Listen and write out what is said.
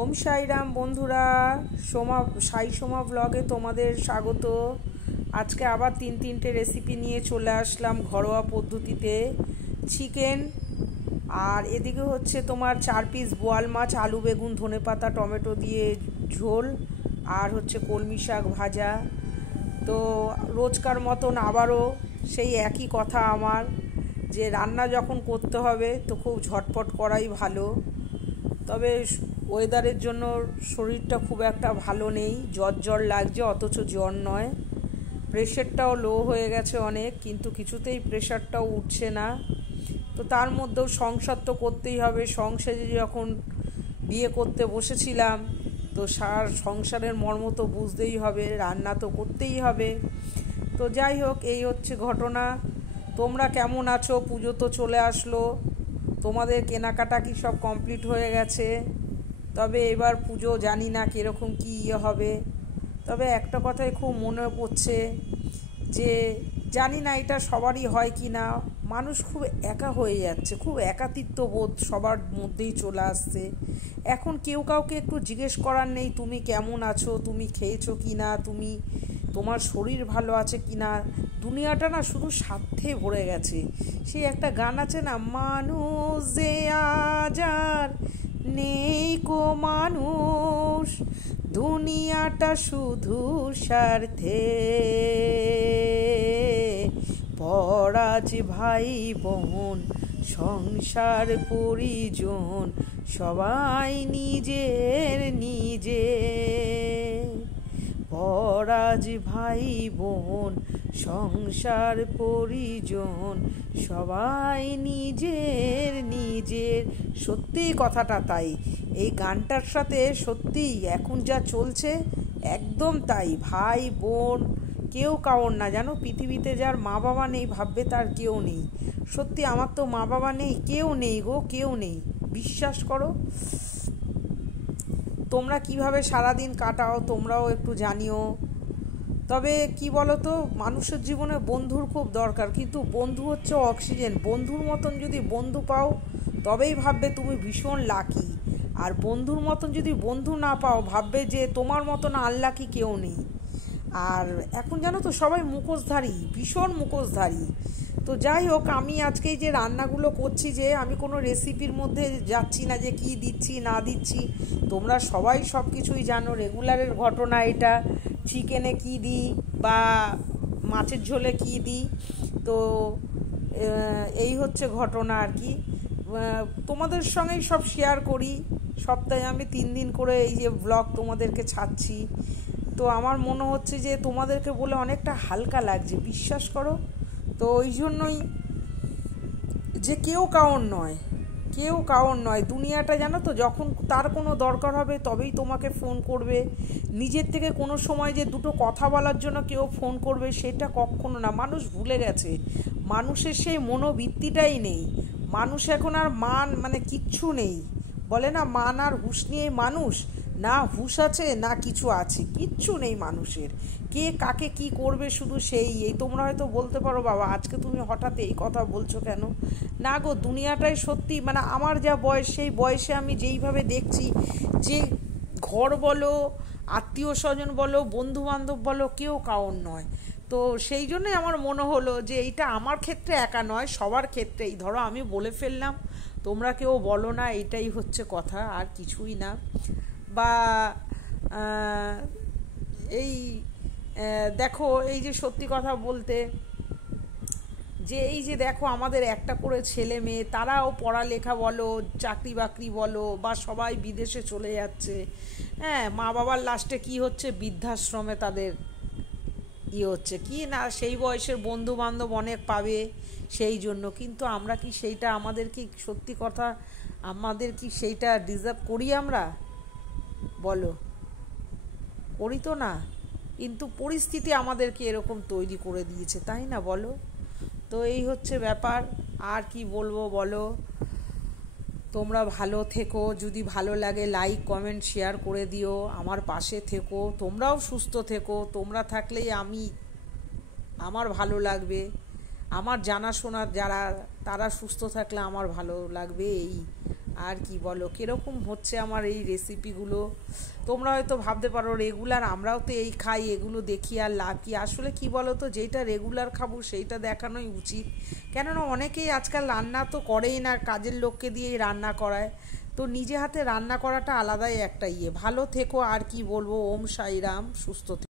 ওম সাইরাম বন্ধুরা, সোমা ব্লগে তোমাদের স্বাগত। আজকে আবার তিনটে রেসিপি নিয়ে চলে আসলাম ঘরোয়া পদ্ধতিতে। চিকেন, আর এদিকে হচ্ছে তোমার 4 পিস বোয়াল মাছ, আলু বেগুন ধনেপাতা টমেটো দিয়ে ঝোল, আর হচ্ছে কলমি শাক ভাজা। তো রোজকার মতন আবারও সেই একই কথা আমার, যে রান্না যখন করতে হবে তো খুব ঝটপট করাই ভালো। তবে ওয়েদারের জন্য শরীরটা খুব একটা ভালো নেই, জ্বর লাগছে, অথচ জ্বর নয়। প্রেশারটাও লো হয়ে গেছে অনেক, কিন্তু কিছুতেই প্রেশারটাও উঠছে না। তো তার মধ্যেও সংসার তো করতেই হবে। সংসারে যখন বিয়ে করতে বসেছিলাম, তো সংসারের মর্ম তো বুঝতেই হবে, রান্না তো করতেই হবে। তো যাই হোক, এই হচ্ছে ঘটনা। তোমরা কেমন আছো? পুজো তো চলে আসলো, তোমাদের কেনাকাটা কি সব কমপ্লিট হয়ে গেছে? তবে এবার পুজো জানি না কীরকম কী হবে। তবে একটা কথাই খুব মনে পড়ছে, যে জানি না এটা সবারই হয় কি না, মানুষ খুব একা হয়ে যাচ্ছে, খুব একাকিত্ব বোধ সবার মধ্যেই চলে আসছে। এখন কেউ কাউকে একটু জিজ্ঞেস করার নেই তুমি কেমন আছো, তুমি খেয়েছো কি না, তোমার শরীর ভালো আছে কি না। দুনিয়াটা না শুধু স্বার্থে ভরে গেছে। সেই একটা গান আছে না, মানুষ যে আজ আর নেই কো মানুষ, দুনিয়াটা শুধু স্বার্থে। পরাজ ভাই বোন সংসার পরিজন সবাই নিজের নিজে। পরাজ ভাই বোন সংসার পরিজন সবাই নিজের নিজের। সত্যি কথাটা তাই, এই গানটার সাথে সত্যিই এখন যা চলছে একদম তাই। ভাই বোন কেউ কাউর না, জানো, পৃথিবীতে যার মা বাবা নেই ভাববে তার কেউ নেই। সত্যি আমার তো মা বাবা নেই, কেউ নেই গো, কেউ নেই, বিশ্বাস করো। তোমরা কিভাবে সারাদিন কাটাও তোমরাও একটু জানিও। তবে কি বলো তো, মানুষের জীবনে বন্ধুর খুব দরকার, কিন্তু বন্ধু হচ্ছে অক্সিজেন। বন্ধুর মতন যদি বন্ধু পাও তবেই ভাববে তুমি ভীষণ লাকি। আর বন্ধুর মতন যদি বন্ধু না পাও ভাববে যে তোমার মতন আনলাকি কেউ নেই। আর এখন জানো তো সবাই মুখোশধারী, ভীষণ মুখোশধারী। তো যাই হোক, আমি আজকে যে রান্নাগুলো করছি, যে আমি কোনো রেসিপির মধ্যে যাচ্ছি না যে কি দিচ্ছি না দিচ্ছি। তোমরা সবাই সব কিছুই জানো, রেগুলারের ঘটনা এটা। চিকেনে কি দিই বা মাছের ঝোলে কি দিই, তো এই হচ্ছে ঘটনা আর কি। তোমাদের সঙ্গেই সব শেয়ার করি। সপ্তাহে আমি 3 দিন করে এই যে ব্লগ তোমাদেরকে ছাড়ছি। তো আমার মনে হচ্ছে যে তোমাদেরকে বলে অনেকটা হালকা লাগছে, বিশ্বাস করো। তো ওই জন্যই, যে কেউ কাউর নয় দুনিয়াটা, জানো তো, যখন তার কোনো দরকার হবে তবেই তোমাকে ফোন করবে। নিজের থেকে কোনো সময় যে দুটো কথা বলার জন্য কেউ ফোন করবে সেটা কখনো না। মানুষ ভুলে গেছে, মানুষের সেই মনোবৃত্তিটাই নেই। মানুষ এখন আর মানে কিচ্ছু নেই। বলে না, মান আর হুঁশ নিয়ে মানুষ, না হুঁশ আছে না কিছু আছে, কিচ্ছু নেই মানুষের। কে কাকে কি করবে শুধু এই তোমরা হয়তো বলতে পারো, বাবা আজকে তুমি হঠাৎ এই কথা বলছো কেন? না গো, দুনিয়াটাই সত্যি, মানে আমার যা বয়স, সেই বয়সে আমি যেইভাবে দেখছি, যে ঘর বলো, আত্মীয় স্বজন বলো, বন্ধু বান্ধব বলো, কেউ কাউর নয়। তো সেই জন্যই আমার মনে হলো যে এইটা আমার ক্ষেত্রে একা নয়, সবার ক্ষেত্রেই। ধরো আমি বলে ফেললাম, তোমরা কেউ বলো না, এইটাই হচ্ছে কথা, আর কিছুই না। বা এই দেখো, এই যে সত্যি কথা বলতে, যে এই যে দেখো আমাদের একটা করে ছেলে মেয়ে, তারাও পড়ালেখা বলো, চাকরি বাকরি বলো, বা সবাই বিদেশে চলে যাচ্ছে। হ্যাঁ, মা বাবার লাস্টে কি হচ্ছে, বৃদ্ধাশ্রমে তাদের হচ্ছে কি না, সেই বয়সের বন্ধু বান্ধব অনেক পাবে সেই জন্য। কিন্তু আমরা কি সেইটা, আমাদের কি সত্যি কথা, আমাদের কি সেইটা ডিজার্ভ করি আমরা? বলো, করি তো না। কিন্তু পরিস্থিতি আমাদেরকে এরকম তৈরি করে দিয়েছে, তাই না বলো? তো এই হচ্ছে ব্যাপার, আর কি বলবো বলো। তোমরা ভালো থেকো, যদি ভালো লাগে লাইক কমেন্ট শেয়ার করে দিও, আমার পাশে থেকো, তোমরাও সুস্থ থেকো। তোমরা থাকলেই আমার ভালো লাগবে। আমার জানাশোনার যারা, তারা সুস্থ থাকলে আমার ভালো লাগবে। এই আর কি বলো, কীরকম হচ্ছে আমার এই রেসিপিগুলো। তোমরা হয়তো ভাবতে পারো রেগুলার আমরাও তো এই খাই, এগুলো দেখি আর লাভ কি। আসলে কি বলো তো, যেটা রেগুলার খাবো সেইটা দেখানোই উচিত। কেননা অনেকেই আজকাল রান্না তো করেই না, কাজের লোককে দিয়েই রান্না করায়। তো নিজে হাতে রান্না করাটা আলাদাই একটা ইয়ে। ভালো থেকো, আর কি বলবো। ওম সাইরাম, সুস্থ থেকো।